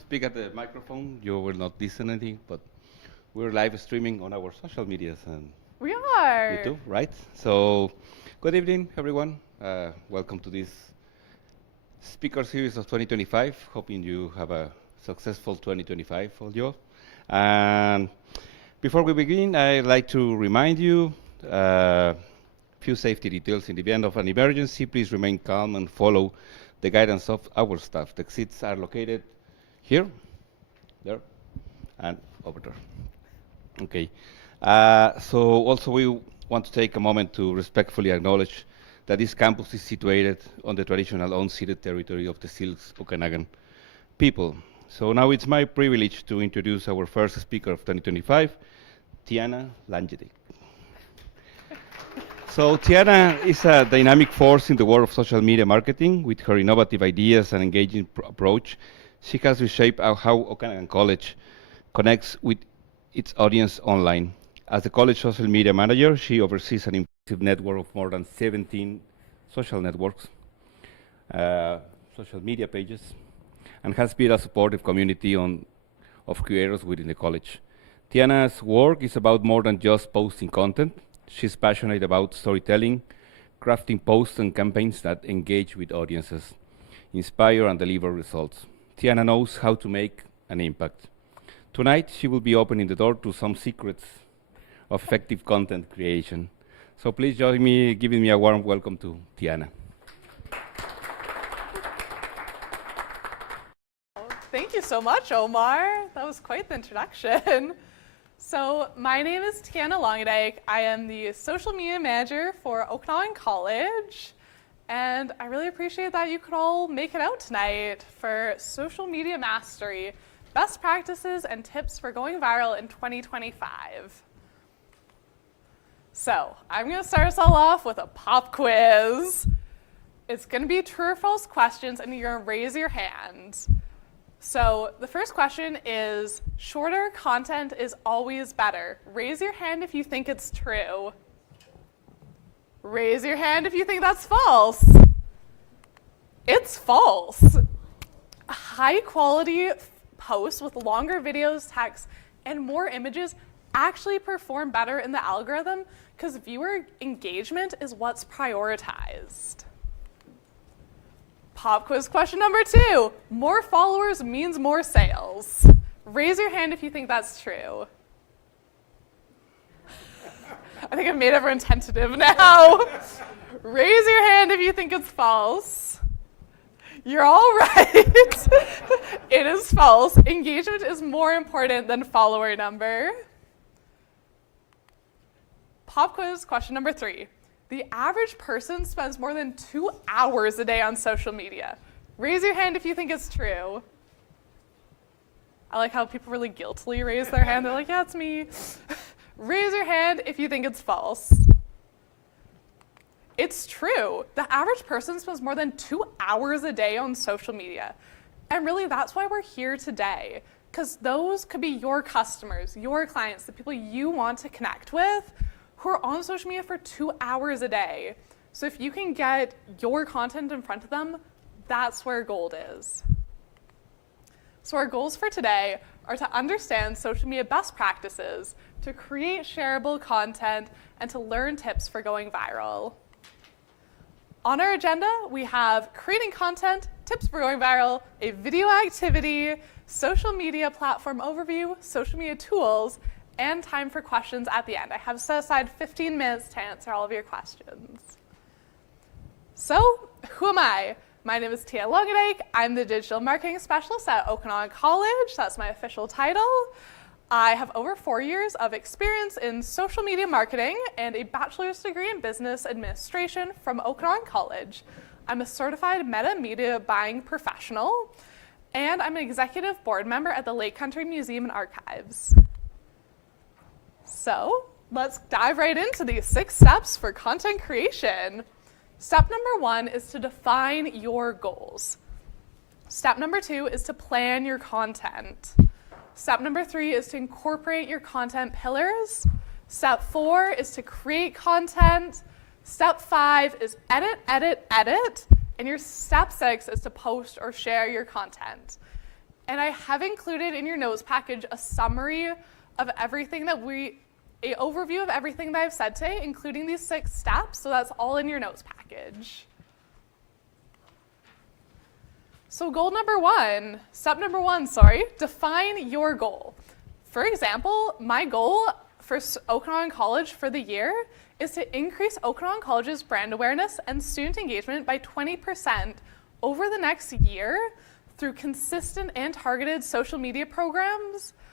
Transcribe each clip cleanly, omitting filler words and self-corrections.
speak at the microphone, you will not listen anything, but we're live streaming on our social medias, and We you are. too, right? So, good evening, everyone. Welcome to this speaker series of 2025. Hoping you have a successful 2025, all you. And before we begin, I'd like to remind you few safety details. In the event of an emergency, please remain calm and follow the guidance of our staff. The exits are located here, there, and over there. Okay. So also we want to take a moment to respectfully acknowledge that this campus is situated on the traditional unceded territory of the Silks Okanagan people. So now it's my privilege to introduce our first speaker of 2025, Tiana Langedyk. So Tiana is a dynamic force in the world of social media marketing. With her innovative ideas and engaging approach, she has reshaped how Okanagan College connects with its audience online. As the college social media manager, she oversees an impressive network of more than 17 social networks, social media pages, and has built a supportive community of creators within the college. Tiana's work is about more than just posting content. She's passionate about storytelling, crafting posts and campaigns that engage with audiences, inspire and deliver results. Tiana knows how to make an impact. Tonight, she will be opening the door to some secrets of effective content creation. So please join me giving me a warm welcome to Tiana. Thank you so much, Omar. That was quite the introduction. So my name is Tiana Langedyk. I am the social media manager for Okanagan College. And I really appreciate that you could all make it out tonight for Social Media Mastery, Best Practices and Tips for Going Viral in 2025. So I'm going to start us all off with a pop quiz. It's going to be true or false questions, and you're going to raise your hand. So the first question is, shorter content is always better. Raise your hand if you think it's true. Raise your hand if you think that's false. It's false. High quality posts with longer videos, text, and more images actually perform better in the algorithm because viewer engagement is what's prioritized. Pop quiz question number 2. More followers means more sales. Raise your hand if you think that's true. I think I've made everyone tentative now. Raise your hand if you think it's false. You're all right. It is false. Engagement is more important than follower number. Pop quiz question number 3. The average person spends more than 2 hours a day on social media. Raise your hand if you think it's true. I like how people really guiltily raise their hand. They're like, yeah, it's me. Raise your hand if you think it's false. It's true. The average person spends more than 2 hours a day on social media. And really, that's why we're here today, because those could be your customers, your clients, the people you want to connect with, who are on social media for 2 hours a day. So if you can get your content in front of them, that's where gold is. So our goals for today are to understand social media best practices, to create shareable content, and to learn tips for going viral. On our agenda, we have creating content, tips for going viral, a video activity, social media platform overview, social media tools, and time for questions at the end. I have set aside 15 minutes to answer all of your questions. So, who am I? My name is Tiana Langedyk. I'm the digital marketing specialist at Okanagan College. That's my official title. I have over 4 years of experience in social media marketing and a bachelor's degree in business administration from Okanagan College. I'm a certified meta media buying professional, and I'm an executive board member at the Lake Country Museum and Archives. So let's dive right into these 6 steps for content creation. Step number 1 is to define your goals. Step number 2 is to plan your content. Step number 3 is to incorporate your content pillars. Step 4 is to create content. Step 5 is edit. And your step 6 is to post or share your content. And I have included in your notes package a summary of everything that an overview of everything that I've said today, including these 6 steps, so that's all in your notes package. So step number one, define your goal. For example, my goal for Okanagan College for the year is to increase Okanagan College's brand awareness and student engagement by 20% over the next year through consistent and targeted social media content,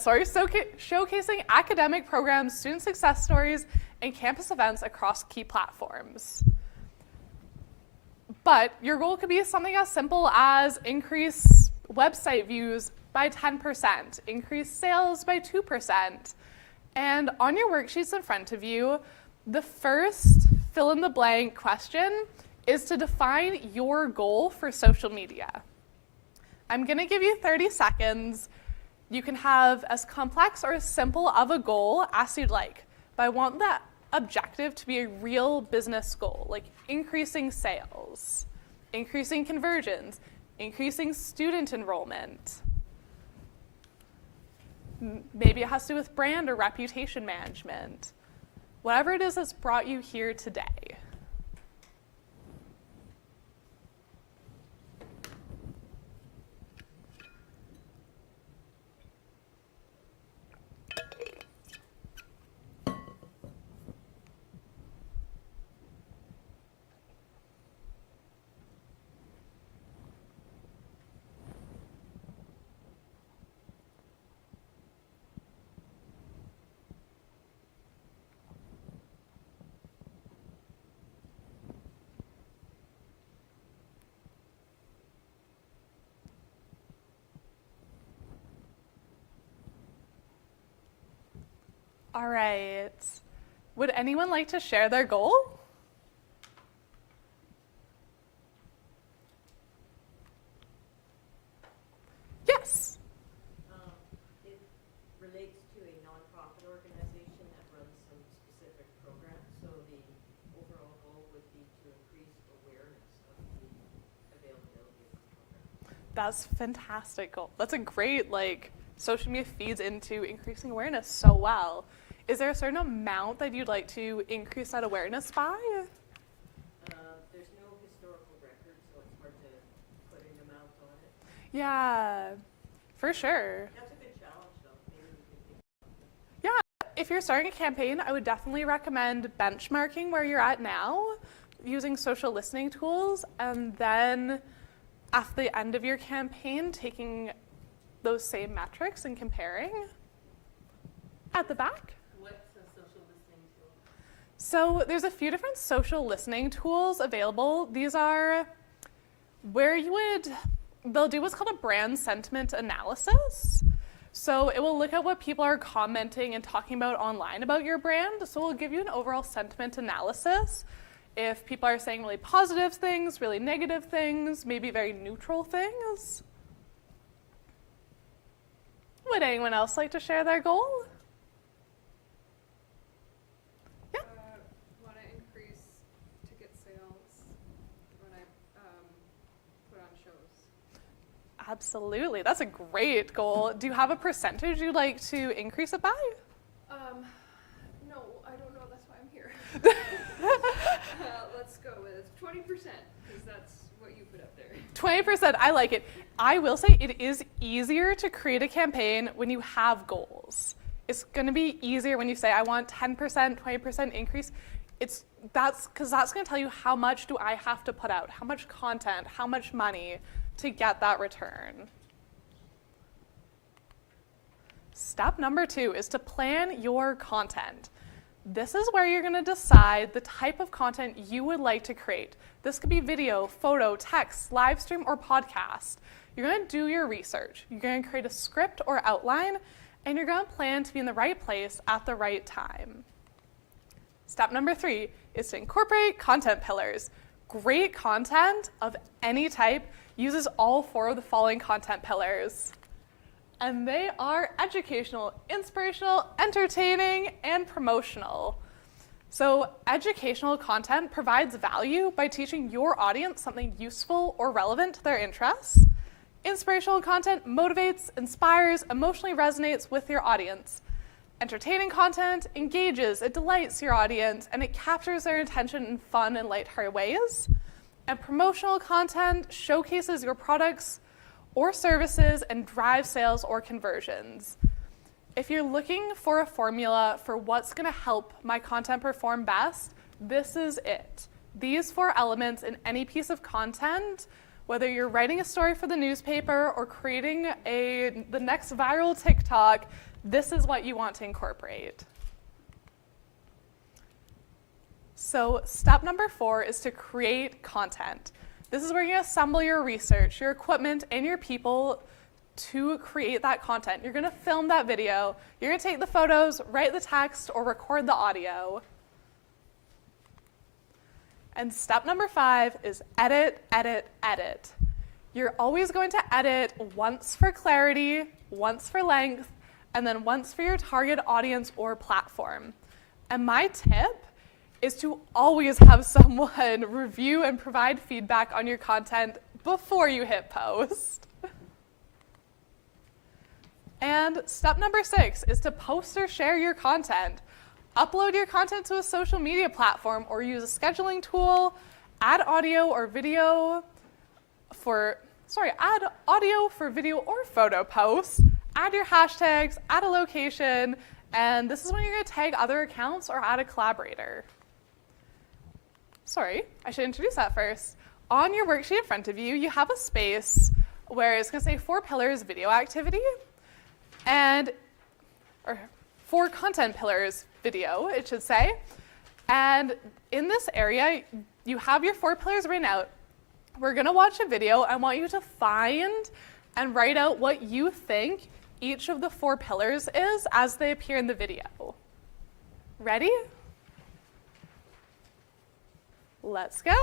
showcasing academic programs, student success stories, and campus events across key platforms. But your goal could be something as simple as increase website views by 10%, increase sales by 2%. And on your worksheets in front of you, the first fill-in-the-blank question is to define your goal for social media. I'm going to give you 30 seconds. You can have as complex or as simple of a goal as you'd like, but I want that objective to be a real business goal, like increasing sales, increasing conversions, increasing student enrollment. Maybe it has to do with brand or reputation management. Whatever it is that's brought you here today. All right. Would anyone like to share their goal? Yes. It relates to a nonprofit organization that runs some specific programs, so the overall goal would be to increase awareness of the availability of the program. That's fantastic goal. That's a great, social media feeds into increasing awareness so well. Is there a certain amount that you'd like to increase that awareness by? There's no historical record, so it's hard to put an amount on it. Yeah, for sure. That's a good challenge, though. Maybe we can think about it. Yeah, if you're starting a campaign, I would definitely recommend benchmarking where you're at now, using social listening tools, and then at the end of your campaign, taking those same metrics and comparing. At the back. What's a social listening tool? So there's a few different social listening tools available. These are where they'll do what's called a brand sentiment analysis. So it will look at what people are commenting and talking about online about your brand. So it'll give you an overall sentiment analysis. If people are saying really positive things, really negative things, maybe very neutral things. Would anyone else like to share their goal? Want to increase ticket sales when I put on shows. Absolutely, that's a great goal. Do you have a percentage you'd like to increase it by? No, I don't know. That's why I'm here. Let's go with 20%, because that's what you put up there. 20%, I like it. I will say it is easier to create a campaign when you have goals. It's going to be easier when you say, I want 10%, 20% increase. That's going to tell you how much do I have to put out, how much content, how much money to get that return. Step number 2 is to plan your content. This is where you're going to decide the type of content you would like to create. This could be video, photo, text, live stream, or podcast. You're going to do your research. You're going to create a script or outline, and you're going to plan to be in the right place at the right time. Step number 3 is to incorporate content pillars. Great content of any type uses all 4 of the following content pillars. And they are educational, inspirational, entertaining, and promotional. So educational content provides value by teaching your audience something useful or relevant to their interests. Inspirational content motivates, inspires, emotionally resonates with your audience. Entertaining content engages, it delights your audience, and it captures their attention in fun and lighthearted ways. And promotional content showcases your products or services and drives sales or conversions. If you're looking for a formula for what's going to help my content perform best, this is it. These 4 elements in any piece of content, whether you're writing a story for the newspaper or creating the next viral TikTok, this is what you want to incorporate. So step number 4 is to create content. This is where you assemble your research, your equipment, and your people to create that content. You're going to film that video, you're going to take the photos, write the text, or record the audio. And step number 5 is edit, edit, edit. You're always going to edit once for clarity, once for length, and then once for your target audience or platform. And my tip is to always have someone review and provide feedback on your content before you hit post. And step number 6 is to post or share your content. Upload your content to a social media platform or use a scheduling tool, add audio for video or photo posts, add your hashtags, add a location, and this is when you're going to tag other accounts or add a collaborator. Sorry, I should introduce that first. On your worksheet in front of you, you have a space where it's going to say 4 pillars video activity, or 4 content pillars video, it should say. And in this area, you have your 4 pillars written out. We're going to watch a video. I want you to find and write out what you think each of the 4 pillars is as they appear in the video. Ready? Let's go.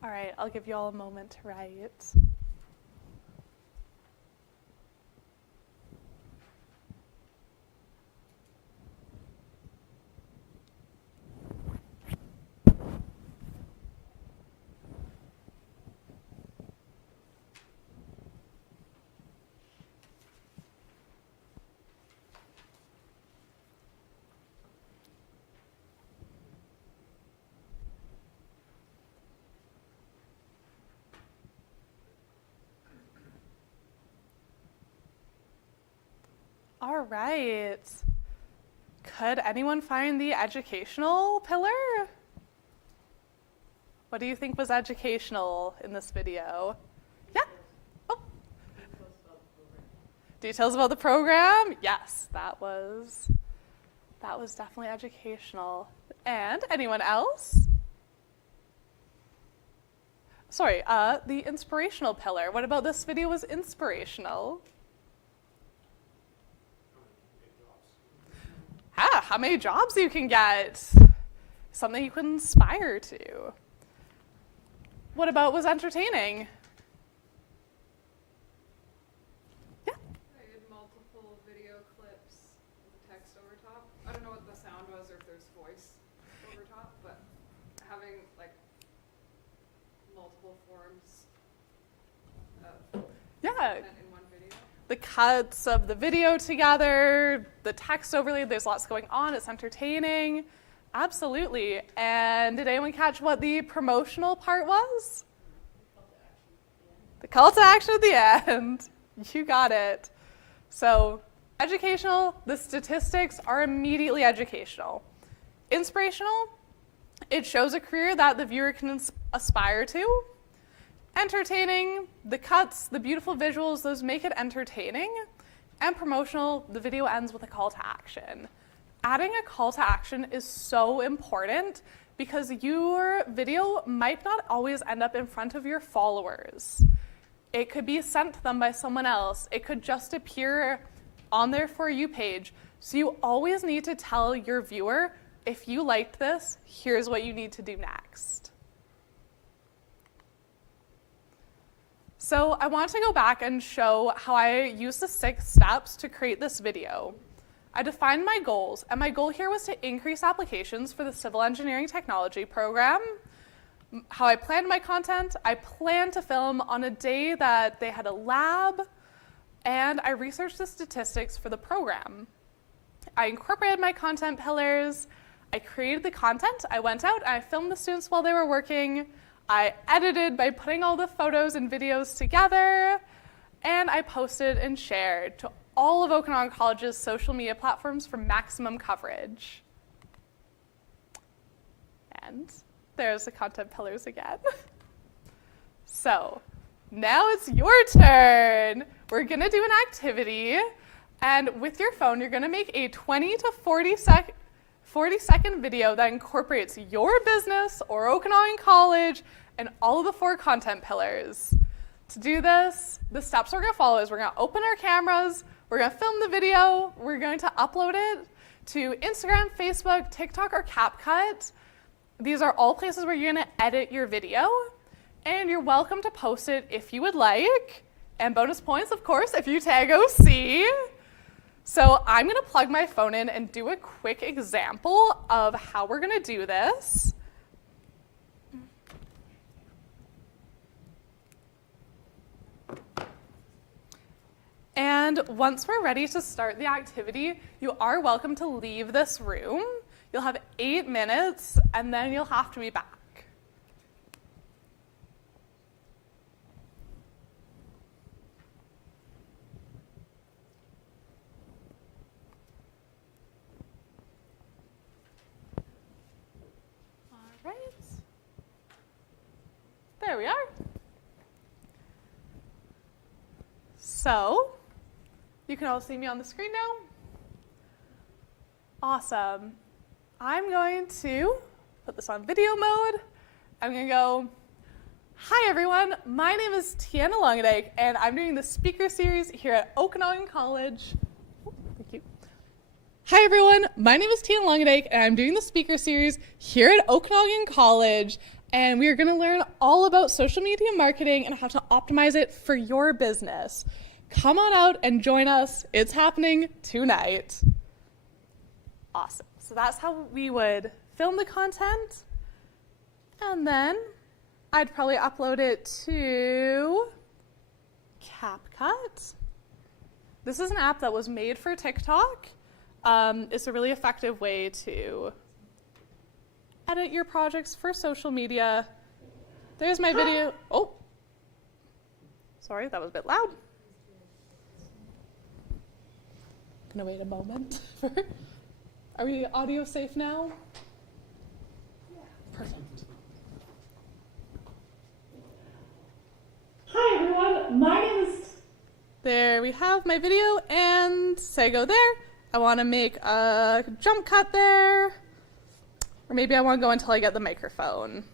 All right, I'll give you all a moment to write. All right. Could anyone find the educational pillar? What do you think was educational in this video? Yeah? Oh. Details about the program? Yes, that was definitely educational. And anyone else? Sorry, the inspirational pillar. What about this video was inspirational? How many jobs you can get. Something you can inspire to. What about was entertaining? Yeah? I did multiple video clips with text over top. I don't know what the sound was or if there's voice over top, but having like multiple forms of content in one video. The cuts of the video together, the text overlay, there's lots going on, it's entertaining. Absolutely. And did anyone catch what the promotional part was? The call to action at the end. You got it. So, educational, the statistics are immediately educational. Inspirational, it shows a career that the viewer can aspire to. Entertaining, the cuts, the beautiful visuals, those make it entertaining. And promotional, the video ends with a call to action. adding a call to action is so important because your video might not always end up in front of your followers. It could be sent to them by someone else. It could just appear on their For You page. So you always need to tell your viewer, if you liked this, here's what you need to do next. So I want to go back and show how I used the 6 steps to create this video. I defined my goals, and my goal here was to increase applications for the Civil Engineering Technology program. How I planned my content, I planned to film on a day that they had a lab, and I researched the statistics for the program. I incorporated my content pillars, I created the content, I went out and I filmed the students while they were working, I edited by putting all the photos and videos together, and I posted and shared to all of Okanagan College's social media platforms for maximum coverage. And there's the content pillars again. So now it's your turn. We're gonna do an activity, and with your phone, you're gonna make a 20 to 40-second video that incorporates your business or Okanagan College and all of the 4 content pillars. To do this, the steps we're gonna follow is we're gonna open our cameras, we're gonna film the video, we're going to upload it to Instagram, Facebook, TikTok, or CapCut. These are all places where you're gonna edit your video, and you're welcome to post it if you would like. And bonus points, of course, if you tag OC. So I'm gonna plug my phone in and do a quick example of how we're gonna do this. And once we're ready to start the activity, you are welcome to leave this room. You'll have 8 minutes, and then you'll have to be back. All right. There we are. So, you can all see me on the screen now. Awesome. I'm going to put this on video mode. I'm going to go, hi everyone, my name is Tiana Langedyk, and I'm doing the speaker series here at Okanagan College. Oh, thank you. Hi everyone, my name is Tiana Langedyk, and I'm doing the speaker series here at Okanagan College, and we are going to learn all about social media marketing and how to optimize it for your business. Come on out and join us. It's happening tonight. Awesome. So that's how we would film the content. And then I'd probably upload it to CapCut. This is an app that was made for TikTok. It's a really effective way to edit your projects for social media. There's my video. Oh, sorry, that was a bit loud. Gonna wait a moment. Are we audio safe now? Yeah. Perfect. Hi everyone, my name is... There we have my video, and say go there. I want to make a jump cut there, or maybe I want to go until I get the microphone.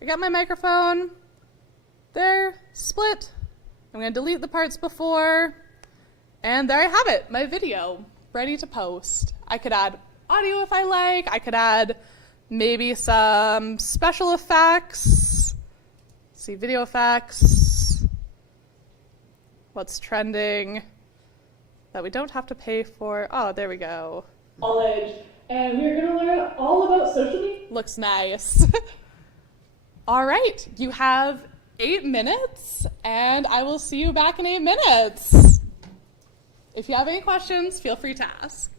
I got my microphone. There, split. I'm going to delete the parts before. And there I have it, my video, ready to post. I could add audio if I like. I could add maybe some special effects. Let's see, video effects. What's trending that we don't have to pay for? Oh, there we go. College, and we're going to learn all about social media. Looks nice. All right, you have 8 minutes, and I will see you back in 8 minutes. If you have any questions, feel free to ask.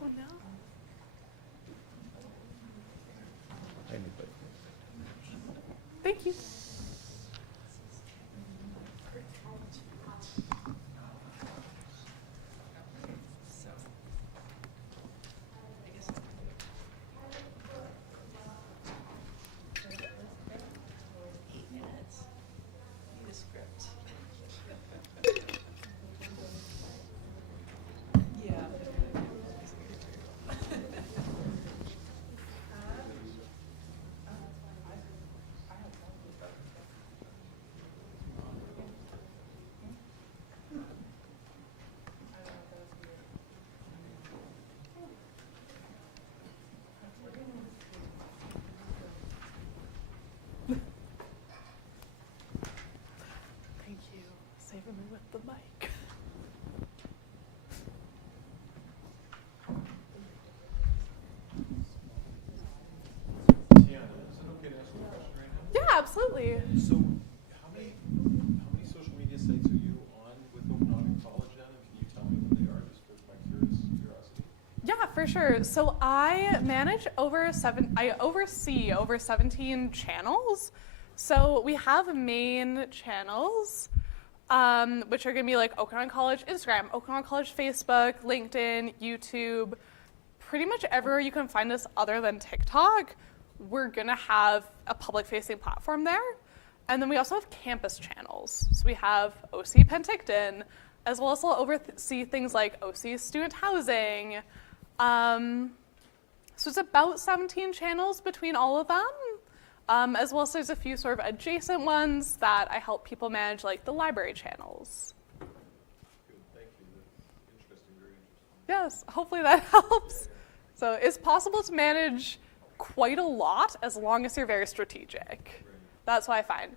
Oh no. Thank you. the mic. Tiana, is it okay to ask you a question right now? Yeah, absolutely. So, how many social media sites are you on with Okanagan College then? And can you tell me what they are, just for my curiosity? Yeah, for sure. So I oversee over 17 channels. So we have main channels, which are gonna be like Okanagan College Instagram, Okanagan College Facebook, LinkedIn, YouTube, pretty much everywhere you can find us other than TikTok, we're gonna have a public facing platform there. And then we also have campus channels. So we have OC Penticton, as well as we'll oversee things like OC student housing. So it's about 17 channels between all of them, as well as there's a few sort of adjacent ones that I help people manage, like the library channels. Good, thank you. That's interesting, very interesting. Yes, hopefully that helps. So it's possible to manage quite a lot as long as you're very strategic. Right. That's what I find.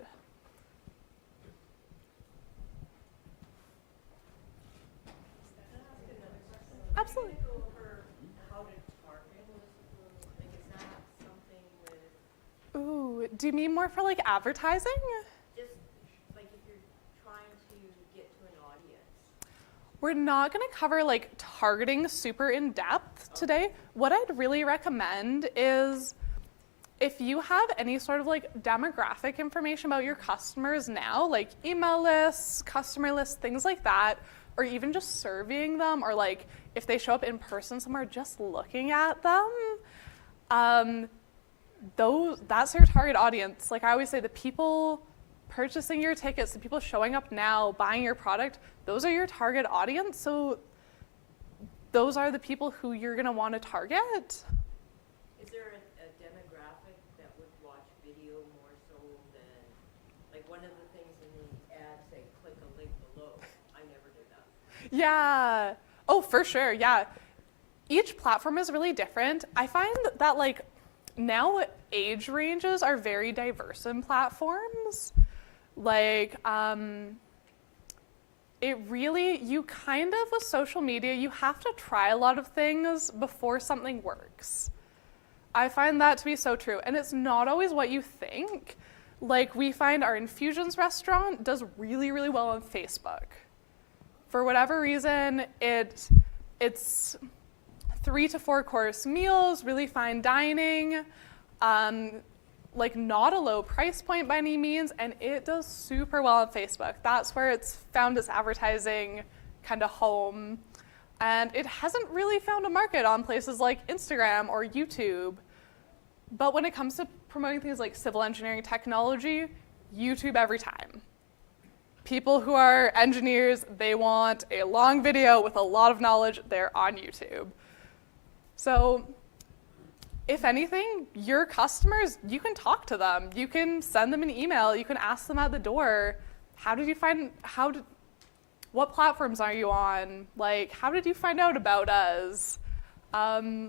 Absolutely. Go over how to target, like is that something with, Ooh, do you mean more for like advertising? just like if you're trying to get to an audience? We're not going to cover like targeting super in depth today. What I'd really recommend is if you have any sort of like demographic information about your customers now, like email lists, customer lists, things like that, or even just surveying them, or like if they show up in person somewhere, just looking at them, that's your target audience. Like I always say, the people purchasing your tickets, the people showing up now, buying your product, those are your target audience. So those are the people who you're gonna wanna target. Is there a demographic that would watch video more so than, like one of the things in the ad say, click a link below? I never did that. Yeah. Oh, for sure. Yeah. Each platform is really different. I find that like now age ranges are very diverse in platforms. Like, it really, you kind of with social media, you have to try a lot of things before something works. I find that to be so true. And it's not always what you think. Like we find our Infusions restaurant does really, really well on Facebook. For whatever reason, it's 3 to 4 course meals, really fine dining, like not a low price point by any means, and it does super well on Facebook. That's where it's found its advertising kind of home. And it hasn't really found a market on places like Instagram or YouTube. But when it comes to promoting things like civil engineering technology, YouTube every time. People who are engineers, they want a long video with a lot of knowledge, they're on YouTube. So if anything, your customers, you can talk to them. You can send them an email. You can ask them at the door, what platforms are you on? Like, how did you find out about us? I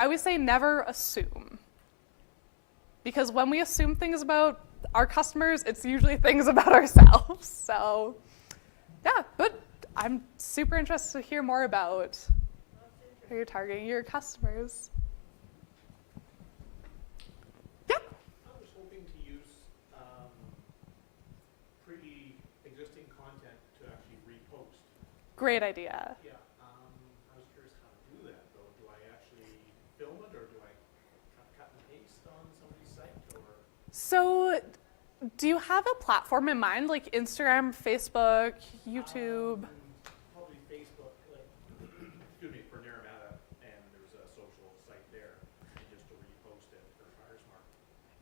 always say never assume. Because when we assume things about our customers, it's usually things about ourselves. So, yeah, but I'm super interested to hear more about how you're targeting your customers. Yeah. I was hoping to use pre-existing content to actually repost. Great idea. Yeah, I was curious how to do that though. Do I actually film it or do I cut and paste on somebody's site or? So, do you have a platform in mind, like Instagram, Facebook, YouTube? Probably Facebook, like, excuse me, for Naramata, and there's a social site there, and just to repost it for Firesmart.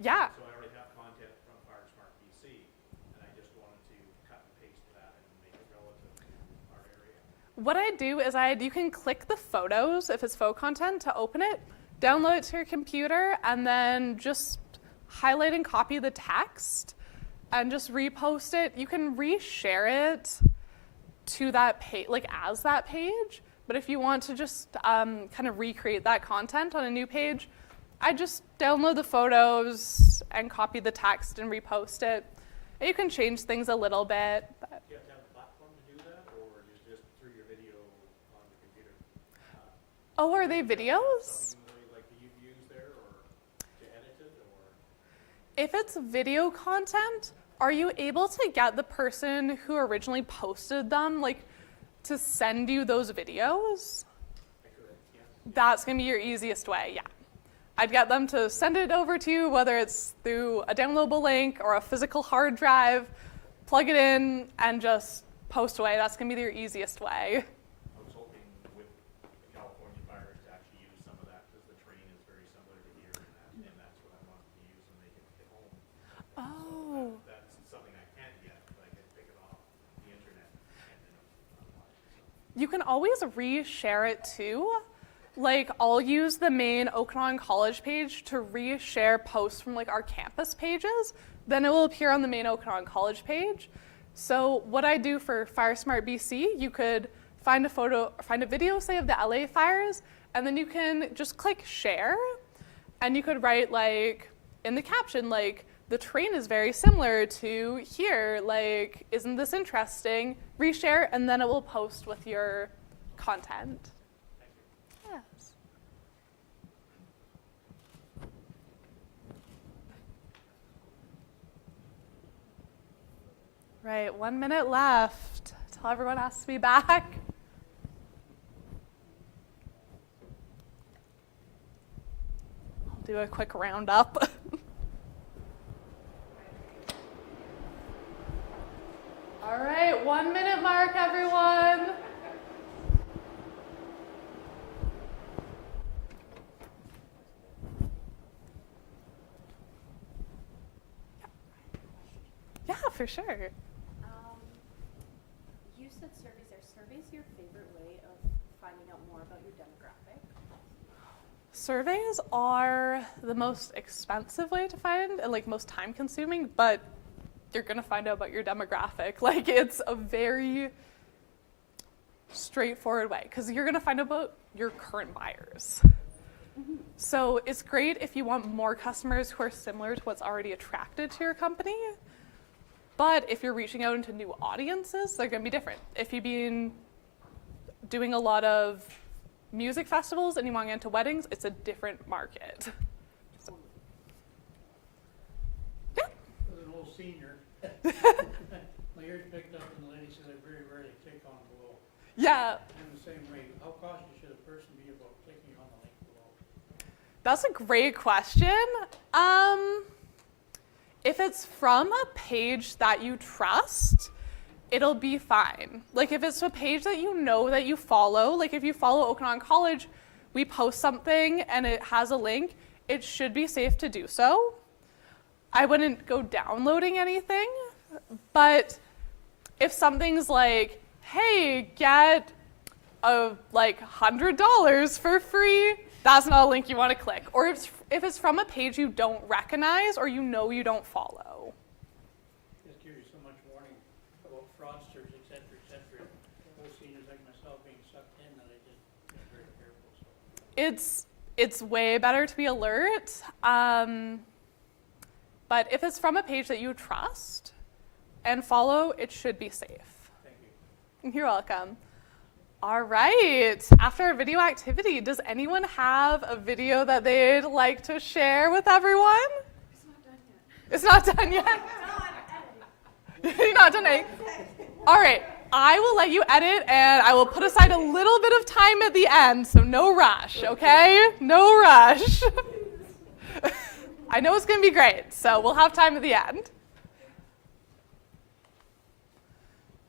Yeah. So I already have content from Firesmart BC, and I just wanted to cut and paste that and make it relative to our area. What I do is you can click the photos, if it's faux content, to open it, download it to your computer, and then just highlight and copy the text and just repost it. You can reshare it to that page, like as that page. But if you want to just kind of recreate that content on a new page, I just download the photos and copy the text and repost it. And you can change things a little bit. But Do you have to have a platform to do Oh, are they videos? Like you use there or to edit it or? If it's video content, are you able to get the person who originally posted them, like, to send you those videos? I could, yes. That's gonna be your easiest way, yeah. I'd get them to send it over to you, whether it's through a downloadable link or a physical hard drive, plug it in, and just post away. That's gonna be your easiest way. I was hoping with the California fires to actually use some of that because the terrain is very similar to here and that's what I wanted to use when they get home. Oh. So that's something I can't get, but I can pick it off the internet and then online. So. You can always reshare it too. Like, I'll use the main Okanagan College page to reshare posts from like our campus pages. Then it will appear on the main Okanagan College page. So what I do for FireSmart BC, you could find a video, say, of the LA fires, and then you can just click share, and you could write, like, in the caption, like, the terrain is very similar to here, like, isn't this interesting? Reshare, and then it will post with your content. Yes. Right, 1 minute left till everyone has to be back. I'll do a quick roundup. All right, 1 minute mark, everyone. Yeah, for sure. You said surveys. Are surveys your favorite way of finding out more about your demographic? Surveys are the most expensive way to find and like most time consuming, but you're gonna find out about your demographic. Like, it's a very straightforward way because you're gonna find out about your current buyers. So it's great if you want more customers who are similar to what's already attracted to your company. But if you're reaching out into new audiences, they're going to be different. If you've been doing a lot of music festivals and you want to get into weddings, it's a different market. So. Yeah. As an old senior, my ears picked up and the lady said I very rarely click on below. Yeah. I'm the same way. How cautious should a person be about clicking on the link below? That's a great question. If it's from a page that you trust, it'll be fine. Like, if it's a page that you know that you follow, like if you follow Okanagan College, we post something and it has a link, it should be safe to do so. I wouldn't go downloading anything, but if something's like, hey, get like $100 for free, that's not a link you want to click. Or if it's from a page you don't recognize or you know you don't follow. Just gives you so much warning about fraudsters, et cetera, old seniors like myself being sucked in that I just get very careful. So. It's way better to be alert. But if it's from a page that you trust and follow, it should be safe. Thank you. You're welcome. All right, after our video activity, does anyone have a video that they'd like to share with everyone? It's not done yet. You're not done editing. All right, I will let you edit and I will put aside a little bit of time at the end, so no rush, okay? No rush. I know it's gonna be great, so we'll have time at the end.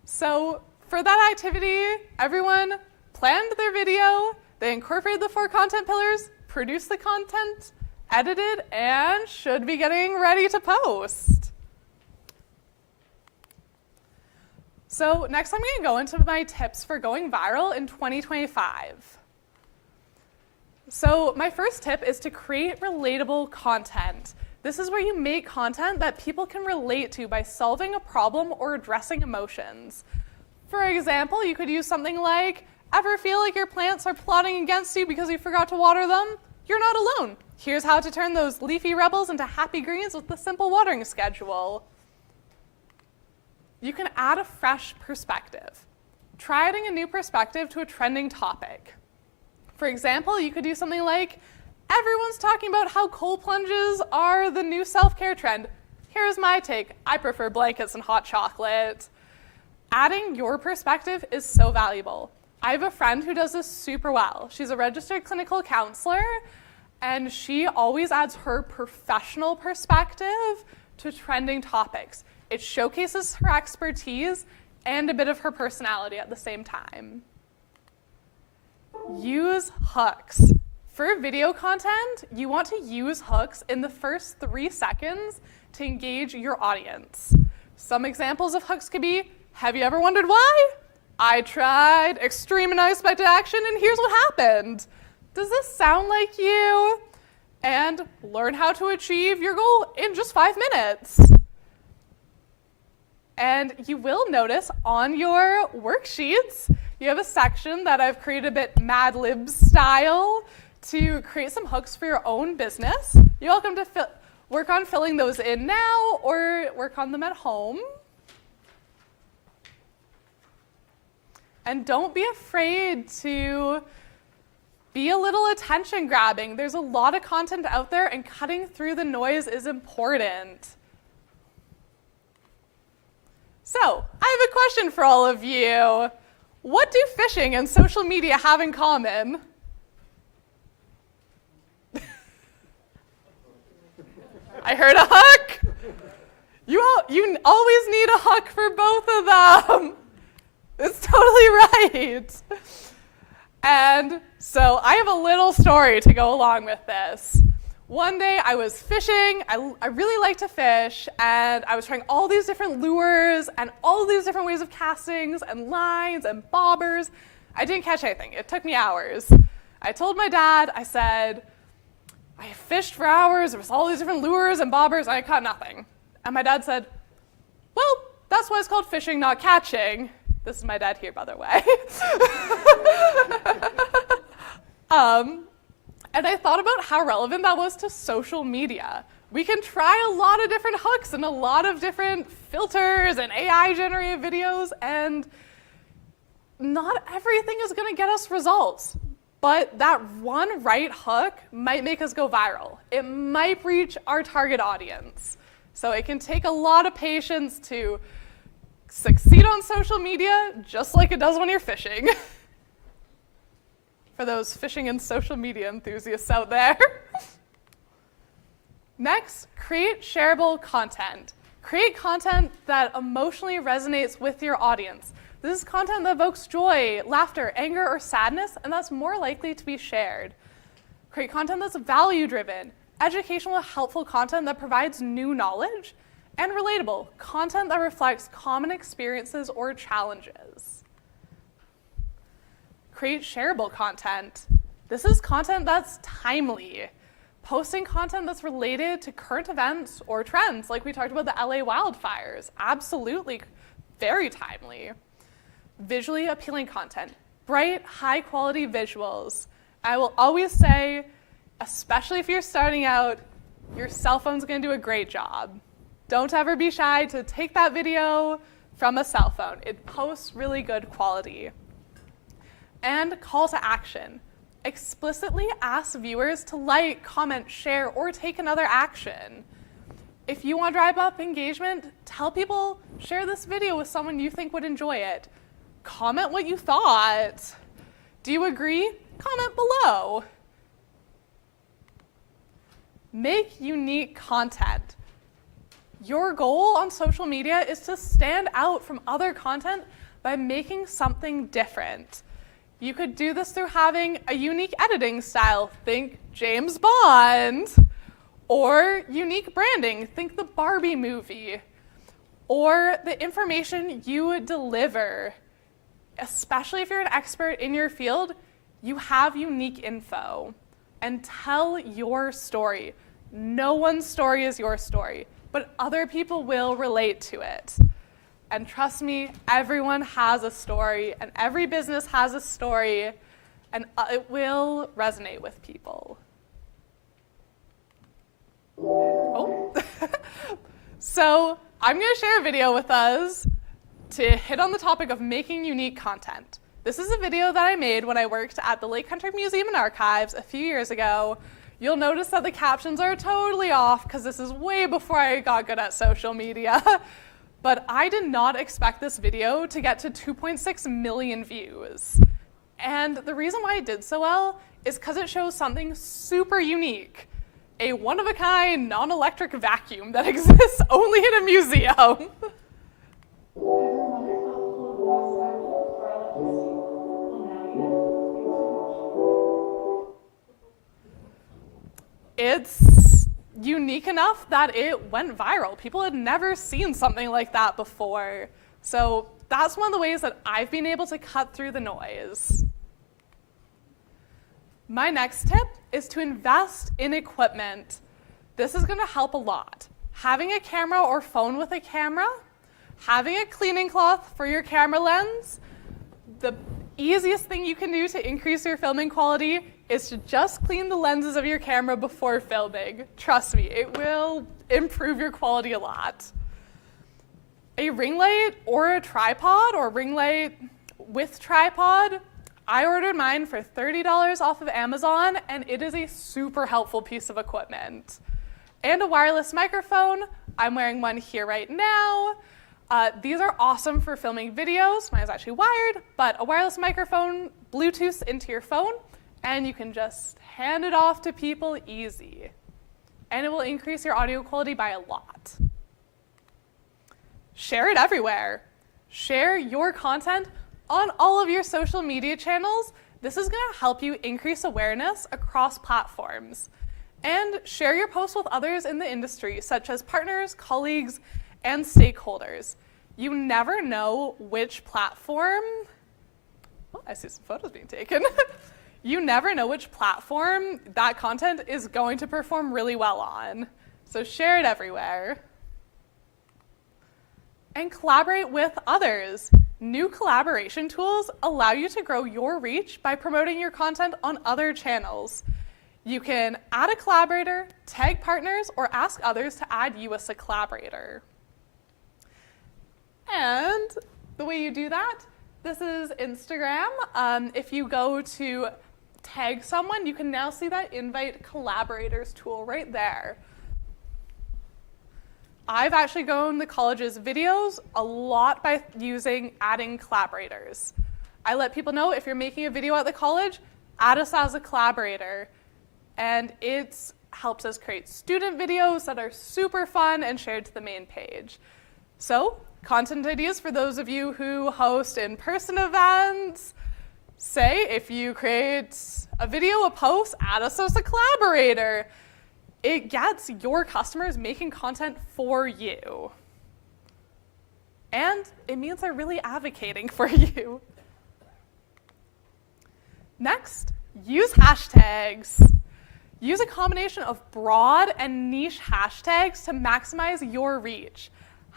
So, for that activity, everyone planned their video, they incorporated the 4 content pillars, produced the content, edited, and should be getting ready to post. So next I'm going to go into my tips for going viral in 2025. So my first tip is to create relatable content. This is where you make content that people can relate to by solving a problem or addressing emotions. For example, you could use something like, ever feel like your plants are plotting against you because you forgot to water them? You're not alone. Here's how to turn those leafy rebels into happy greens with a simple watering schedule. You can add a fresh perspective. Try adding a new perspective to a trending topic. For example, you could do something like, everyone's talking about how cold plunges are the new self-care trend. Here's my take. I prefer blankets and hot chocolate. Adding your perspective is so valuable. I have a friend who does this super well. She's a registered clinical counselor, and she always adds her professional perspective to trending topics. It showcases her expertise and a bit of her personality at the same time. Use hooks. For video content, you want to use hooks in the first 3 seconds to engage your audience. Some examples of hooks could be, have you ever wondered why? I tried extreme and unexpected action, and here's what happened. Does this sound like you? And learn how to achieve your goal in just 5 minutes. And you will notice on your worksheets, you have a section that I've created a bit Mad Libs style to create some hooks for your own business. You're welcome to work on filling those in now or work on them at home. And don't be afraid to be a little attention grabbing. There's a lot of content out there, and cutting through the noise is important. So, I have a question for all of you. What do phishing and social media have in common? I heard a hook. You always need a hook for both of them. It's totally right. And so I have a little story to go along with this. One day I was fishing. I really like to fish, and I was trying all these different lures and all these different ways of castings and lines and bobbers. I didn't catch anything. It took me hours. I told my dad, I said, I fished for hours. There was all these different lures and bobbers, and I caught nothing. And my dad said, well, that's why it's called fishing, not catching. This is my dad here, by the way. And I thought about how relevant that was to social media. We can try a lot of different hooks and a lot of different filters and AI-generated videos, and not everything is going to get us results. But that one right hook might make us go viral. It might reach our target audience. So it can take a lot of patience to succeed on social media, just like it does when you're fishing. For those fishing and social media enthusiasts out there. Next, create shareable content. Create content that emotionally resonates with your audience. This is content that evokes joy, laughter, anger, or sadness, and that's more likely to be shared. Create content that's value-driven, educational, helpful content that provides new knowledge, and relatable, content that reflects common experiences or challenges. Create shareable content. This is content that's timely. Posting content that's related to current events or trends, like we talked about the LA wildfires. Absolutely, very timely. Visually appealing content. Bright, high-quality visuals. I will always say, especially if you're starting out, your cell phone's going to do a great job. Don't ever be shy to take that video from a cell phone. It posts really good quality. And call to action. Explicitly ask viewers to like, comment, share, or take another action. If you want to drive up engagement, tell people, share this video with someone you think would enjoy it. Comment what you thought. Do you agree? Comment below. Make unique content. Your goal on social media is to stand out from other content by making something different. You could do this through having a unique editing style. Think James Bond. Or unique branding. Think the Barbie movie. Or the information you deliver. Especially if you're an expert in your field, you have unique info. And tell your story. No one's story is your story, but other people will relate to it. And trust me, everyone has a story, and every business has a story, and it will resonate with people. Oh. So I'm going to share a video with us to hit on the topic of making unique content. This is a video that I made when I worked at the Lake Country Museum and Archives a few years ago. You'll notice that the captions are totally off because this is way before I got good at social media. But I did not expect this video to get to 2.6 million views. And the reason why it did so well is because it shows something super unique. A one-of-a-kind, non-electric vacuum that exists only in a museum. It's unique enough that it went viral. People had never seen something like that before. So that's one of the ways that I've been able to cut through the noise. My next tip is to invest in equipment. This is going to help a lot. Having a camera or phone with a camera, having a cleaning cloth for your camera lens, the easiest thing you can do to increase your filming quality is to just clean the lenses of your camera before filming. Trust me, it will improve your quality a lot. A ring light or a tripod, or ring light with tripod, I ordered mine for $30 off of Amazon, and it is a super helpful piece of equipment. And a wireless microphone. I'm wearing one here right now. These are awesome for filming videos. Mine is actually wired, but a wireless microphone, Bluetooth into your phone, and you can just hand it off to people easy. And it will increase your audio quality by a lot. Share it everywhere. Share your content on all of your social media channels. This is going to help you increase awareness across platforms. And share your posts with others in the industry, such as partners, colleagues, and stakeholders. You never know which platform, oh, I see some photos being taken. You never know which platform that content is going to perform really well on. So share it everywhere. And collaborate with others. New collaboration tools allow you to grow your reach by promoting your content on other channels. You can add a collaborator, tag partners, or ask others to add you as a collaborator. And the way you do that, this is Instagram. If you go to tag someone, you can now see that invite collaborators tool right there. I've actually grown the college's videos a lot by adding collaborators. I let people know if you're making a video at the college, add us as a collaborator. And it helps us create student videos that are super fun and shared to the main page. So, content ideas for those of you who host in-person events. Say, if you create a video, a post, add us as a collaborator. It gets your customers making content for you. And it means they're really advocating for you. Next, use hashtags. Use a combination of broad and niche hashtags to maximize your reach.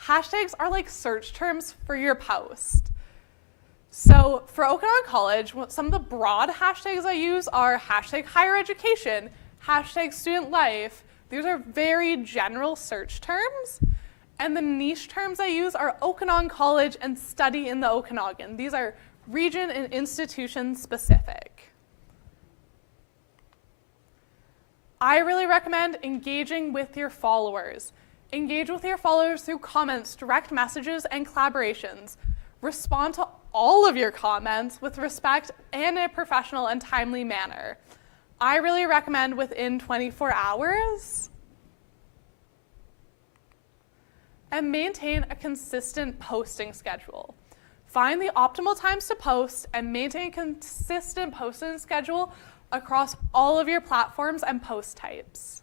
Hashtags are like search terms for your post. So for Okanagan College, some of the broad hashtags I use are hashtag higher education, hashtag student life. These are very general search terms. And the niche terms I use are Okanagan College and study in the Okanagan. These are region and institution specific. I really recommend engaging with your followers. Engage with your followers through comments, direct messages, and collaborations. Respond to all of your comments with respect and in a professional and timely manner. I really recommend within 24 hours. And maintain a consistent posting schedule. Find the optimal times to post and maintain a consistent posting schedule across all of your platforms and post types.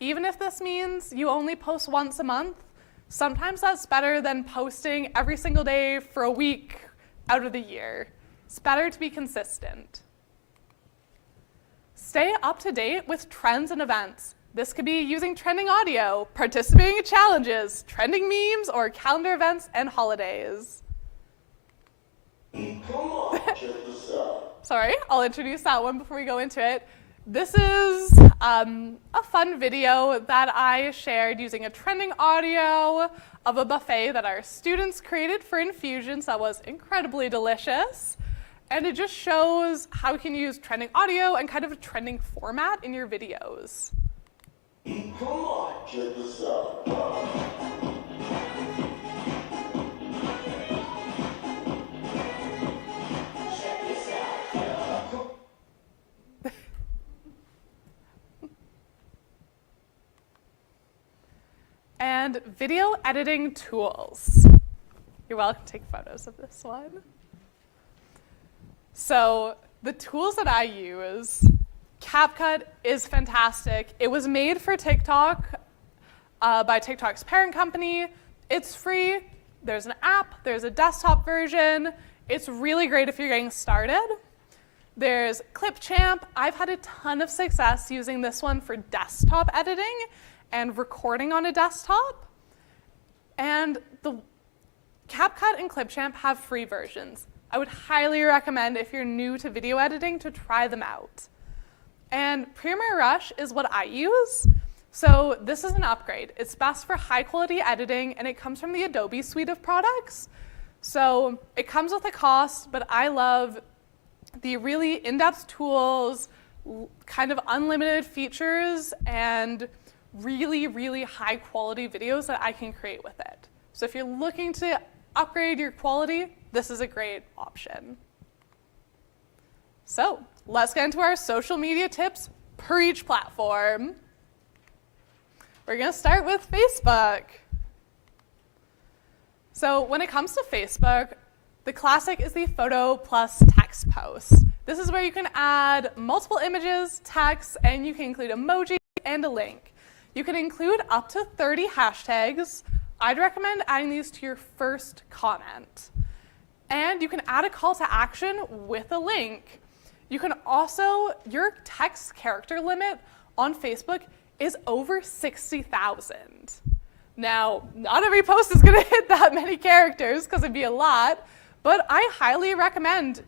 Even if this means you only post once a month, sometimes that's better than posting every single day for a week out of the year. It's better to be consistent. Stay up to date with trends and events. This could be using trending audio, participating in challenges, trending memes, or calendar events and holidays. Sorry, I'll introduce that one before we go into it. This is a fun video that I shared using a trending audio of a buffet that our students created for infusions that was incredibly delicious. And it just shows how you can use trending audio and kind of a trending format in your videos. Come on, check this out. Check this out. And video editing tools. You're welcome to take photos of this one. So the tools that I use, CapCut is fantastic. It was made for TikTok by TikTok's parent company. It's free. There's an app. There's a desktop version. It's really great if you're getting started. There's Clipchamp. I've had a ton of success using this one for desktop editing and recording on a desktop. And the CapCut and Clipchamp have free versions. I would highly recommend if you're new to video editing to try them out. And Premiere Rush is what I use. So this is an upgrade. It's best for high quality editing, and it comes from the Adobe suite of products. So it comes with a cost, but I love the really in-depth tools, kind of unlimited features, and really, really high quality videos that I can create with it. So if you're looking to upgrade your quality, this is a great option. So let's get into our social media tips per each platform. We're going to start with Facebook. So when it comes to Facebook, the classic is the photo plus text post. This is where you can add multiple images, text, and you can include emoji and a link. You can include up to 30 hashtags. I'd recommend adding these to your first comment. And you can add a call to action with a link. You can also, your text character limit on Facebook is over 60,000. Now, not every post is going to hit that many characters because it'd be a lot, but I highly recommend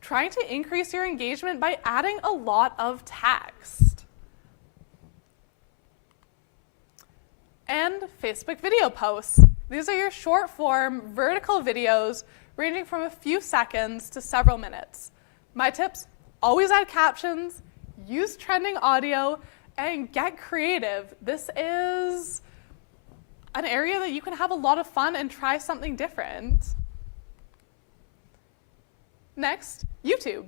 trying to increase your engagement by adding a lot of text. And Facebook video posts. These are your short form vertical videos ranging from a few seconds to several minutes. My tips, always add captions, use trending audio, and get creative. This is an area that you can have a lot of fun and try something different. Next, YouTube.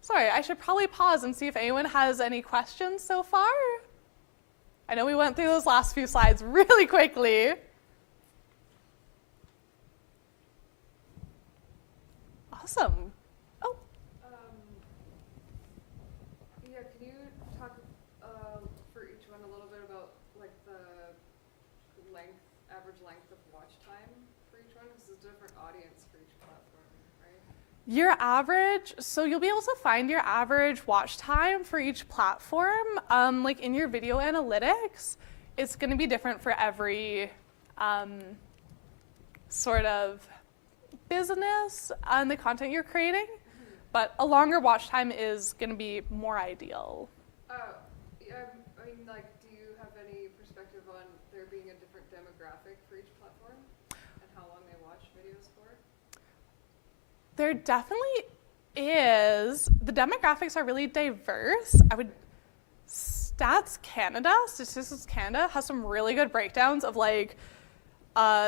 Sorry, I should probably pause and see if anyone has any questions so far. I know we went through those last few slides really quickly. Awesome. Oh. Yeah, can you talk for each one a little bit about like the average length of watch time for each one? Because it's a different audience for each platform, right? Your average, so you'll be able to find your average watch time for each platform. Like in your video analytics, it's going to be different for every sort of business and the content you're creating, but a longer watch time is going to be more ideal. Yeah, I mean, like, do you have any perspective on there being a different demographic for each platform and how long they watch videos for? There definitely is. The demographics are really diverse. Statistics Canada has some really good breakdowns of like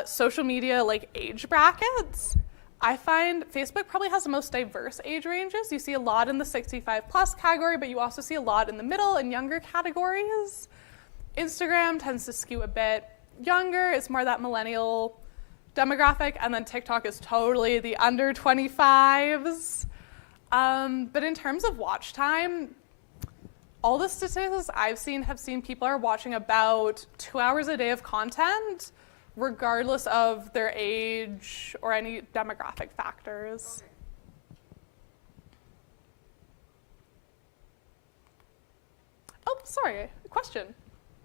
social media like age brackets. I find Facebook probably has the most diverse age ranges. You see a lot in the 65 plus category, but you also see a lot in the middle and younger categories. Instagram tends to skew a bit younger. It's more that millennial demographic, and then TikTok is totally the under 25s. But in terms of watch time, all the statistics I've seen have seen people are watching about 2 hours a day of content, regardless of their age or any demographic factors. Okay. Oh, sorry, question.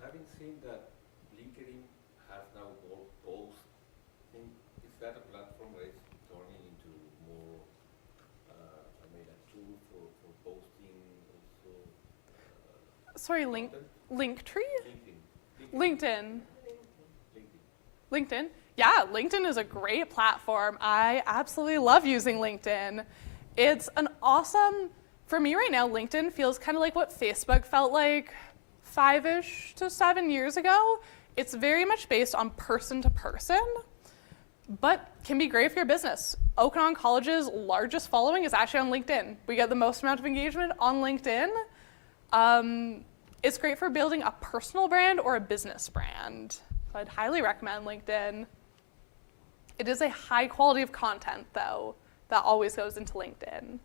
I've been seeing that LinkedIn has now more posts. Is that a platform that is turning into more, a tool for posting also? Sorry, Linktree? LinkedIn. LinkedIn. Yeah, LinkedIn is a great platform. I absolutely love using LinkedIn. It's an awesome, for me right now, LinkedIn feels kind of like what Facebook felt like 5-ish to 7 years ago. It's very much based on person to person, but can be great for your business. Okanagan College's largest following is actually on LinkedIn. We get the most amount of engagement on LinkedIn. It's great for building a personal brand or a business brand. So I'd highly recommend LinkedIn. It is a high quality of content, though, that always goes into LinkedIn.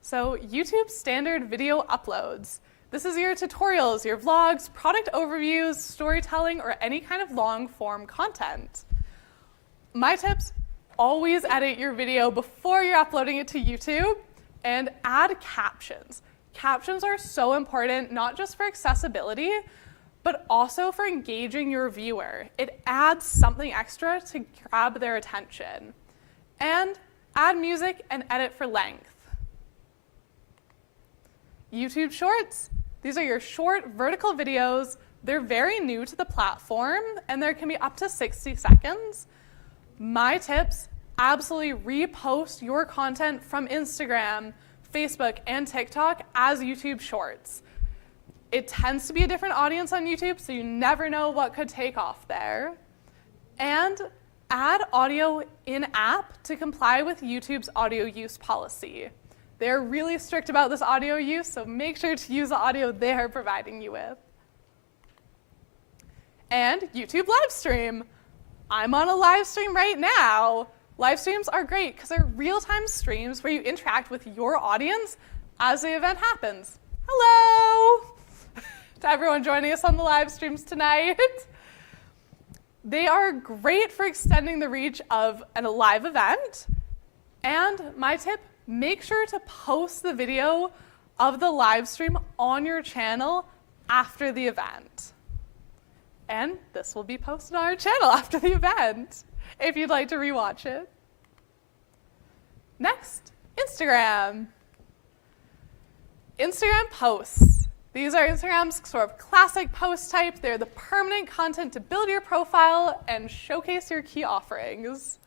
So YouTube standard video uploads. This is your tutorials, your vlogs, product overviews, storytelling, or any kind of long form content. My tips, always edit your video before you're uploading it to YouTube and add captions. Captions are so important, not just for accessibility, but also for engaging your viewer. It adds something extra to grab their attention. And add music and edit for length. YouTube Shorts. These are your short vertical videos. They're very new to the platform, and there can be up to 60 seconds. My tips, absolutely repost your content from Instagram, Facebook, and TikTok as YouTube Shorts. It tends to be a different audience on YouTube, so you never know what could take off there. And add audio in-app to comply with YouTube's audio use policy. They're really strict about this audio use, so make sure to use the audio they're providing you with. And YouTube live stream. I'm on a live stream right now. Live streams are great because they're real-time streams where you interact with your audience as the event happens. Hello to everyone joining us on the live streams tonight. They are great for extending the reach of a live event. And my tip, make sure to post the video of the live stream on your channel after the event. And this will be posted on our channel after the event if you'd like to rewatch it. Next, Instagram. Instagram posts. These are Instagram's sort of classic post type. They're the permanent content to build your profile and showcase your key offerings.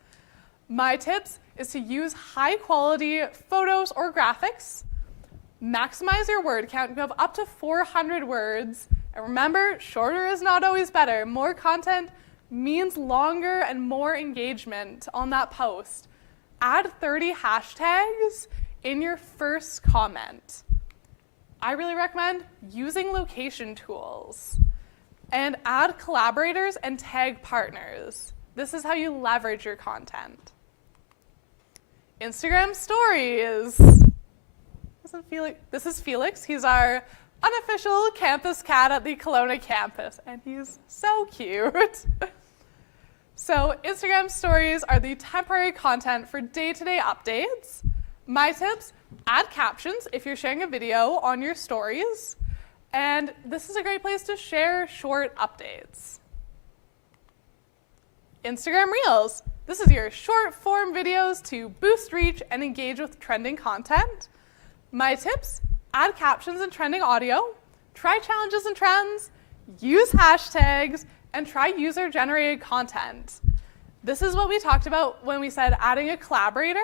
My tips is to use high quality photos or graphics. Maximize your word count. You have up to 400 words. And remember, shorter is not always better. More content means longer and more engagement on that post. Add 30 hashtags in your first comment. I really recommend using location tools. And add collaborators and tag partners. This is how you leverage your content. Instagram stories. This is Felix. He's our unofficial campus cat at the Kelowna campus, and he's so cute. So Instagram stories are the temporary content for day-to-day updates. My tips, add captions if you're sharing a video on your stories, and this is a great place to share short updates. Instagram Reels. This is your short form videos to boost reach and engage with trending content. My tips, add captions and trending audio, try challenges and trends, use hashtags, and try user-generated content. This is what we talked about when we said adding a collaborator.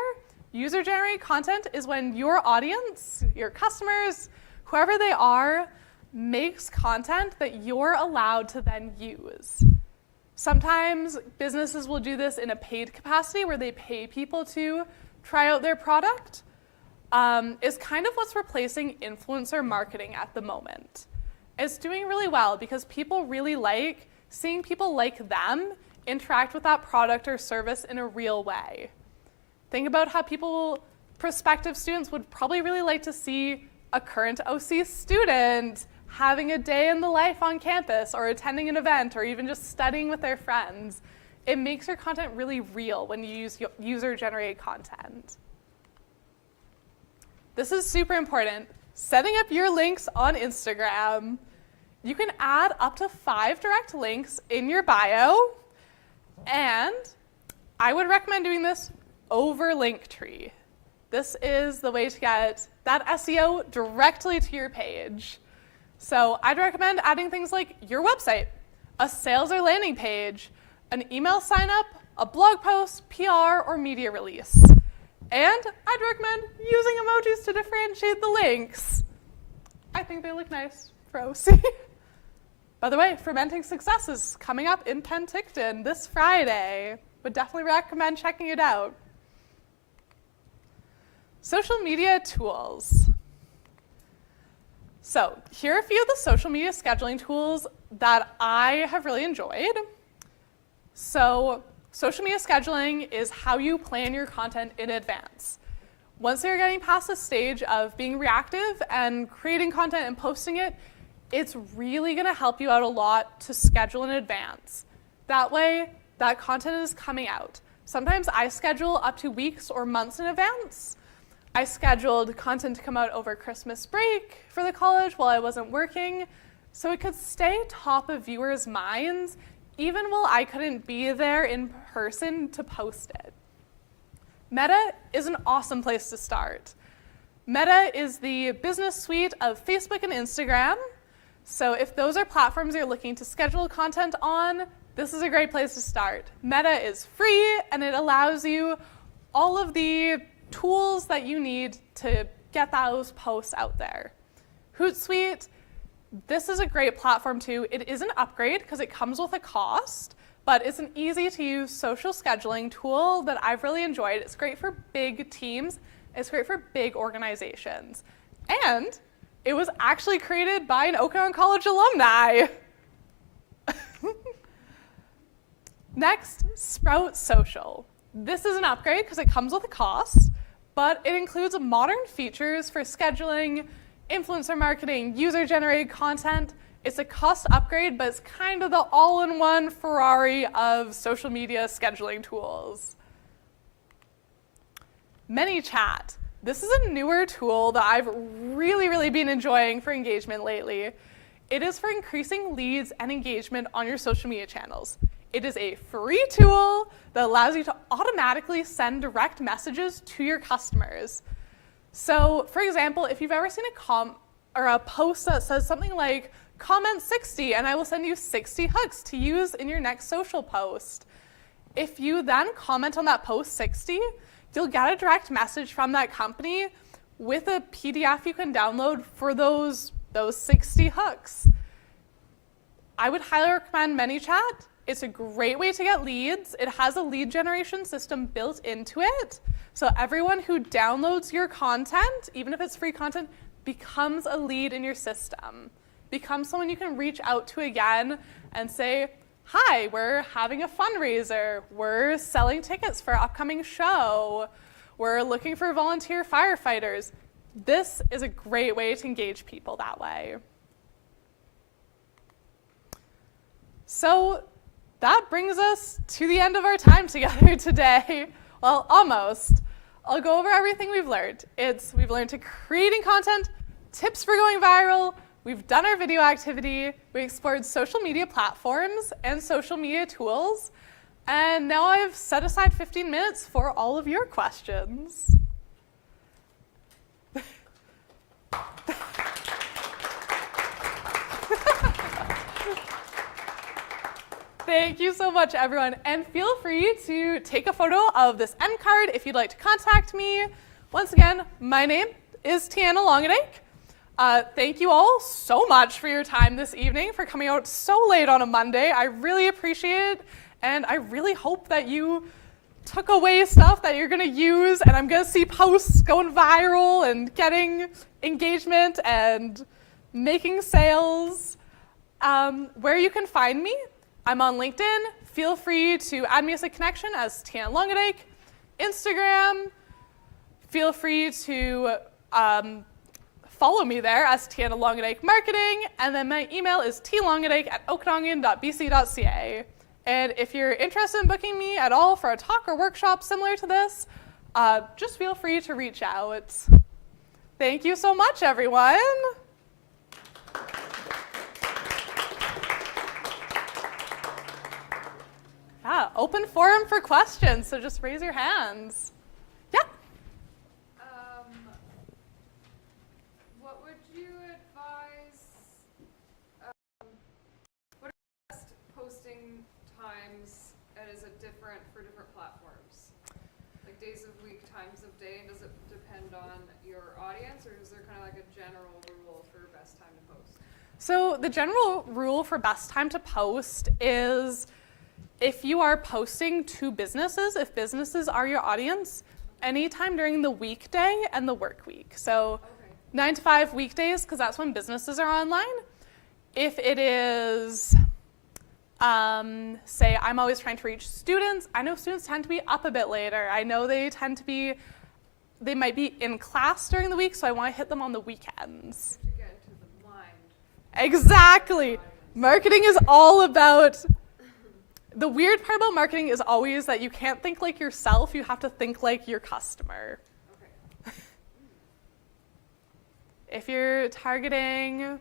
User-generated content is when your audience, your customers, whoever they are, makes content that you're allowed to then use. Sometimes businesses will do this in a paid capacity where they pay people to try out their product. Is kind of what's replacing influencer marketing at the moment. It's doing really well because people really like seeing people like them interact with that product or service in a real way. Think about how prospective students would probably really like to see a current OC student having a day in the life on campus or attending an event or even just studying with their friends. It makes your content really real when you use user-generated content. This is super important. Setting up your links on Instagram. You can add up to 5 direct links in your bio, and I would recommend doing this over Linktree. This is the way to get that SEO directly to your page. So I'd recommend adding things like your website, a sales or landing page, an email sign up, a blog post, PR, or media release. And I'd recommend using emojis to differentiate the links. I think they look nice for OC. By the way, Fermenting Success is coming up in Penticton this Friday. Would definitely recommend checking it out. Social media tools. So here are a few of the social media scheduling tools that I have really enjoyed. So social media scheduling is how you plan your content in advance. Once you're getting past the stage of being reactive and creating content and posting it, it's really going to help you out a lot to schedule in advance. That way, that content is coming out. Sometimes I schedule up to weeks or months in advance. I scheduled content to come out over Christmas break for the college while I wasn't working, so it could stay top of viewers' minds even while I couldn't be there in person to post it. Meta is an awesome place to start. Meta is the business suite of Facebook and Instagram. So if those are platforms you're looking to schedule content on, this is a great place to start. Meta is free, and it allows you all of the tools that you need to get those posts out there. Hootsuite, this is a great platform too. It is an upgrade because it comes with a cost, but it's an easy to use social scheduling tool that I've really enjoyed. It's great for big teams. It's great for big organizations. And it was actually created by an Okanagan College alumni. Next, Sprout Social. This is an upgrade because it comes with a cost, but it includes modern features for scheduling, influencer marketing, user-generated content. It's a cost upgrade, but it's kind of the all-in-one Ferrari of social media scheduling tools. ManyChat. This is a newer tool that I've really been enjoying for engagement lately. It is for increasing leads and engagement on your social media channels. It is a free tool that allows you to automatically send direct messages to your customers. So, for example, if you've ever seen a post that says something like, comment 60 and I will send you 60 hooks to use in your next social post. If you then comment on that post 60, you'll get a direct message from that company with a PDF you can download for those 60 hooks. I would highly recommend ManyChat. It's a great way to get leads. It has a lead generation system built into it. So everyone who downloads your content, even if it's free content, becomes a lead in your system. Becomes someone you can reach out to again and say, hi, we're having a fundraiser. We're selling tickets for our upcoming show. We're looking for volunteer firefighters. This is a great way to engage people that way. So that brings us to the end of our time together today. Well, almost. I'll go over everything we've learned. We've learned to creating content, tips for going viral, we've done our video activity, we explored social media platforms and social media tools, and now I've set aside 15 minutes for all of your questions. Thank you so much, everyone. And feel free to take a photo of this end card if you'd like to contact me. Once again, my name is Tiana Langedyk. Thank you all so much for your time this evening, for coming out so late on a Monday. I really appreciate it, and I really hope that you took away stuff that you're going to use, and I'm going to see posts going viral and getting engagement and making sales. Where you can find me, I'm on LinkedIn. Feel free to add me as a connection as Tiana Langedyk. Instagram, feel free to follow me there as Tiana Langedyk Marketing. And then my email is tlongedyk@okanagan.bc.ca. And if you're interested in booking me at all for a talk or workshop similar to this, just feel free to reach out. Thank you so much, everyone. Yeah, open forum for questions, so just raise your hands. Yeah? What would you advise, what are the best days of week, times of day, and does it depend on your audience, or is there kind of like a general rule for best time to post? So the general rule for best time to post is if you are posting to businesses, if businesses are your audience, anytime during the weekday and the work week. So 9 to 5 weekdays, because that's when businesses are online. If it is, say, I'm always trying to reach students, I know students tend to be up a bit later. I know they might be in class during the week, so I want to hit them on the weekends. To get into the mind. Exactly. Marketing is all about, the weird part about marketing is always that you can't think like yourself, you have to think like your customer. Okay. If you're targeting,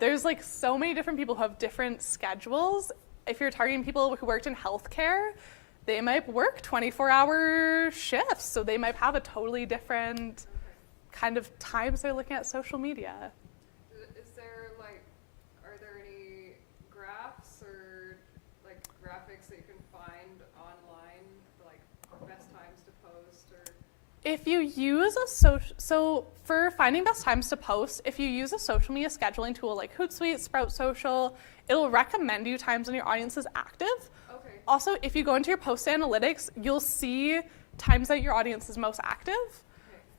there's like so many different people who have different schedules. If you're targeting people who worked in healthcare, they might work 24-hour shifts, so they might have a totally different kind of times they're looking at social media. Is there like, are there any graphs or like graphics that you can find online for like best times to post or? If you use so for finding best times to post, if you use a social media scheduling tool like Hootsuite, Sprout Social, it'll recommend you times when your audience is active. Okay. Also, if you go into your post analytics, you'll see times that your audience is most active.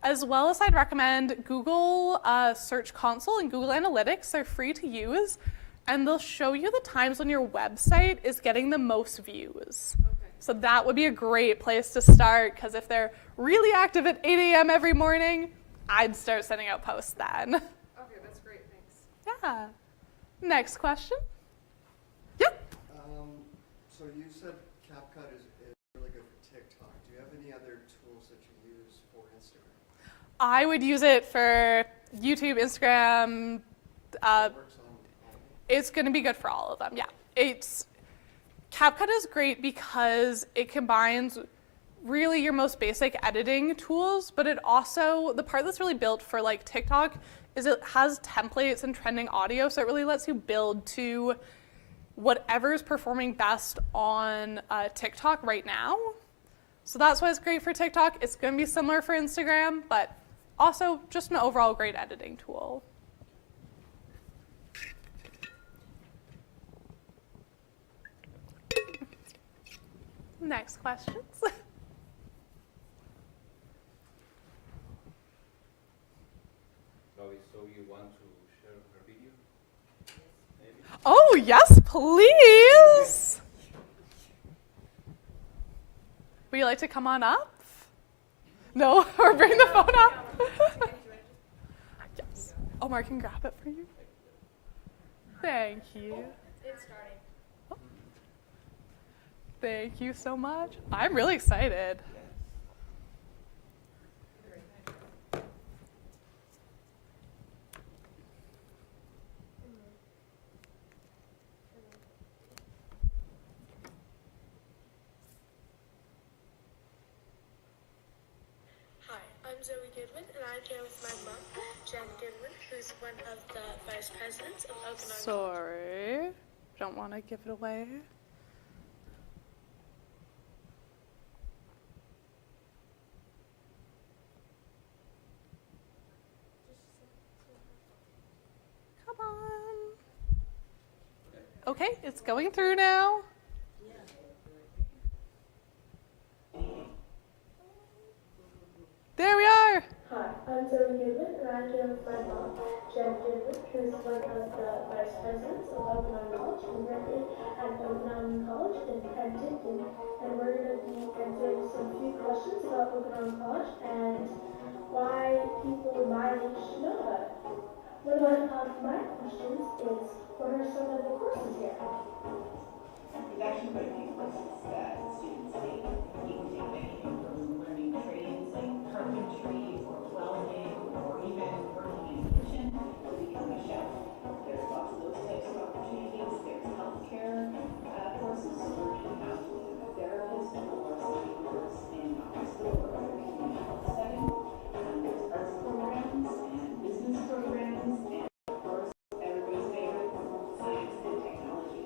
As well as I'd recommend Google Search Console and Google Analytics. They're free to use, and they'll show you the times when your website is getting the most views. Okay. So that would be a great place to start, because if they're really active at 8 a.m. every morning, I'd start sending out posts then. Okay, that's great, thanks. Yeah. Next question. Yep. So you said CapCut is really good for TikTok. Do you have any other tools that you use for Instagram? I would use it for YouTube, Instagram. It works on all. It's going to be good for all of them, yeah. CapCut is great because it combines really your most basic editing tools, but it also, the part that's really built for like TikTok is it has templates and trending audio, so it really lets you build to whatever's performing best on TikTok right now. So that's why it's great for TikTok. It's going to be similar for Instagram, but also just an overall great editing tool. Next questions. Chloe, so you want to share her video? Maybe? Oh, yes, please. Would you like to come on up? No, or bring the phone up? Yes. Omar can grab it for you. Thank you. It's starting. Thank you so much. I'm really excited. Hi, I'm Zoe Goodwin, and I'm here with my mom, Jen Goodwin, who's one of the vice presidents of Okanagan. Sorry. Don't want to give it away. Come on. Okay, it's going through now. There we are. Hi, I'm Zoe Goodwin, and I'm here with my mom, Jen Goodwin, who's one of the vice presidents of Okanagan College, and currently at Okanagan College in Penticton. And we're going to be answering some few questions about Okanagan College and why people my age should know about it. One of my questions is, what are some of the courses here? There's actually quite a few courses that students take. You can take anything from learning trades like carpentry or welding or even working in the kitchen to become a chef. There's lots of those types of opportunities. There's healthcare courses, so learning how to become a therapist or somebody who works in a hospital or other community health setting. There's arts programs and business programs and, of course, everybody's favorite, science and technology.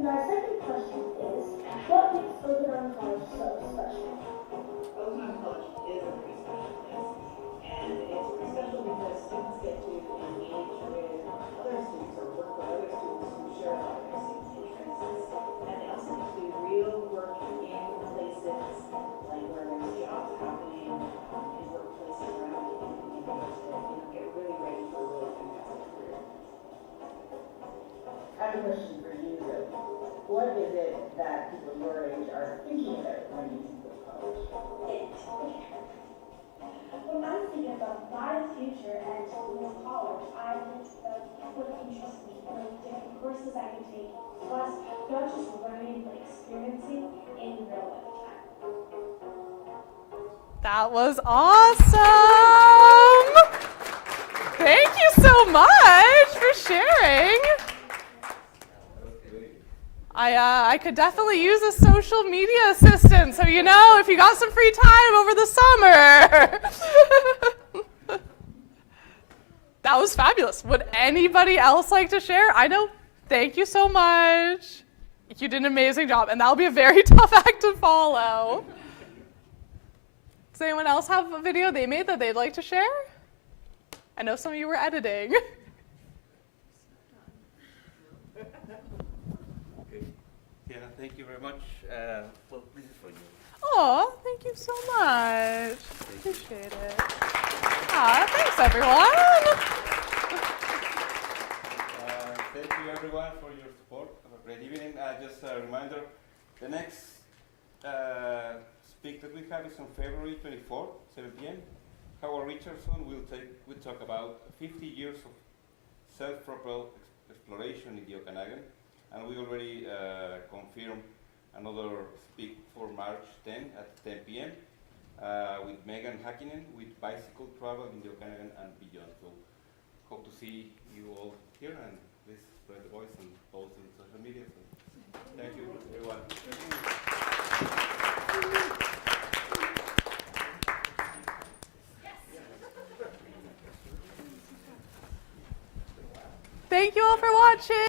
My second question is, what makes Okanagan special? Okanagan College is a pretty special place, and it's pretty special because students get to engage with other students or work with other students who share a lot of their same interests, and they also get to do real work in places like where there's jobs happening in workplaces around the community to get really ready for a really fantastic career. I have a question for you, though. What is it that people your age are thinking about when you think of college? When I was thinking about my future and college, I think about what interests me, like different courses I could take, plus not just learning but experiencing in real life time. That was awesome! Thank you so much for sharing. I could definitely use a social media assistant, so if you got some free time over the summer. That was fabulous. Would anybody else like to share? I know. Thank you so much. You did an amazing job, and that'll be a very tough act to follow. Does anyone else have a video they made that they'd like to share? I know some of you were editing. Tiana, thank you very much. Well, this is for you. Oh, thank you so much. Appreciate it. Thanks, everyone. Thank you, everyone, for your support. Have a great evening. Just a reminder, the next speak that we have is on February 24th, 7 p.m. Howard Richardson will talk about 50 years of self-propelled exploration in the Okanagan, and we already confirmed another speak for March 10 at 10 p.m. With Megan Hakkinen with bicycle travel in the Okanagan and beyond. So hope to see you all here, and please spread the voice and post in social media. So thank you, everyone. Thank you all for watching.